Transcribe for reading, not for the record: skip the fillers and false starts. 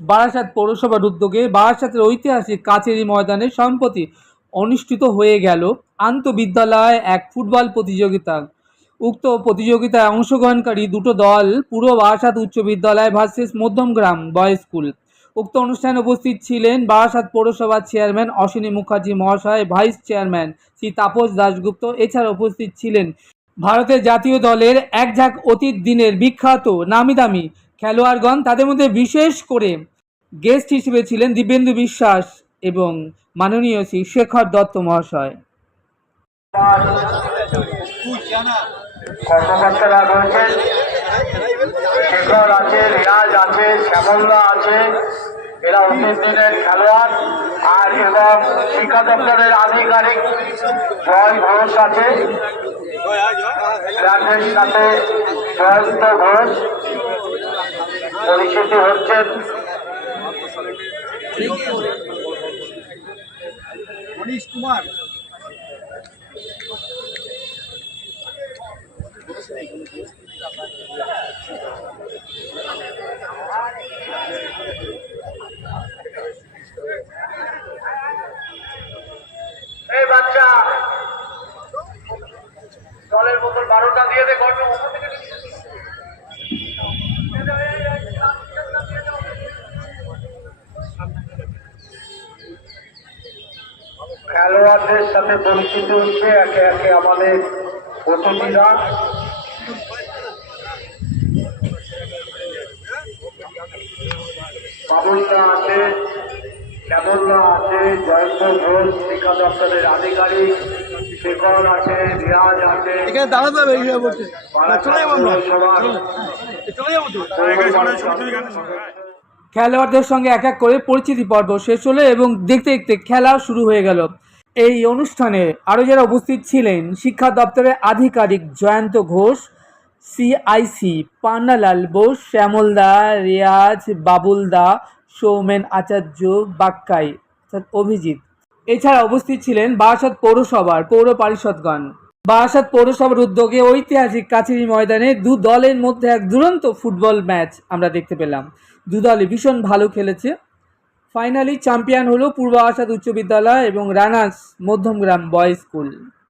বারাসাত পৌরসভার উদ্যোগে বারাসাতের ঐতিহাসিক কাচেরি ময়দানে সম্প্রতি অনুষ্ঠিত হয়ে গেল আন্তঃবিদ্যালয় এক ফুটবল প্রতিযোগিতা। উক্ত প্রতিযোগিতায় অংশগ্রহণকারী দুটো দল পূর্ব বারাসাত উচ্চ বিদ্যালয় ভার্সেস মধ্যমগ্রাম বয়েজ স্কুল। উক্ত অনুষ্ঠানে উপস্থিত ছিলেন বারাসাত পৌরসভার চেয়ারম্যান অশ্বিনী মুখার্জি মহাশয়, ভাইস চেয়ারম্যান শ্রী তাপস দাশগুপ্ত। এছাড়া উপস্থিত ছিলেন ভারতের জাতীয় দলের এক ঝাঁক অতীত দিনের বিখ্যাত নামিদামি খেলোয়াড়গণ। তাদের মধ্যে বিশেষ করে গেস্ট হিসেবে ছিলেন দিব্যেন্দু বিশ্বাস এবং মাননীয় শ্রী শেখর দত্ত মহাশয়। কর্মকর্তারা রয়েছেন, শেখর আছে, রিয়াজ আছে, শ্যামলদা আছে, এরা অতীত দিনের খেলোয়াড়। আর এবং শিক্ষা দপ্তরের আধিকারিক জয় ঘোষ আছে, তাদের সাথে জয়ন্ত ঘোষ পরিচিতি হচ্ছেন। মনীশ কুমার এই বাচ্চা জলের বোতল 12টা দিয়ে দে। খেলোয়াড়দের সাথে পরিচিত হচ্ছে একে একে আমাদের অতিথিরা। বাবুলদা আছে, শ্যামলদা আছে, জয়ন্ত ঘোষ শিক্ষা দপ্তরের আধিকারিক, শেখর আছে, রিয়াজ আছে। খেলোয়াড়দের সঙ্গে এক এক করে পরিচিতি পর্ব শেষ হলো এবং দেখতে দেখতে খেলা শুরু হয়ে গেল। এই অনুষ্ঠানে আরও যারা উপস্থিত ছিলেন শিক্ষা দপ্তরের আধিকারিক জয়ন্ত ঘোষ, সিআইসি পান্নালাল বোস, শ্যামলদা, রিয়াজ, বাবুলদা, সৌমেন আচার্য, বাক্কাই অর্থাৎ অভিজিৎ। এছাড়া উপস্থিত ছিলেন বারাসাত পৌরসভার পৌর পারিষদগণ। বারাসাত পৌরসভার উদ্যোগে ঐতিহাসিক কাচেরি ময়দানে দু দলের মধ্যে এক দুরন্ত ফুটবল ম্যাচ আমরা দেখতে পেলাম। দু দলই ভীষণ ভালো খেলেছে। ফাইনালি চ্যাম্পিয়ন হলো পূর্ব বারাসাত উচ্চ বিদ্যালয় এবং রানার্স মধ্যমগ্রাম বয়েজ স্কুল।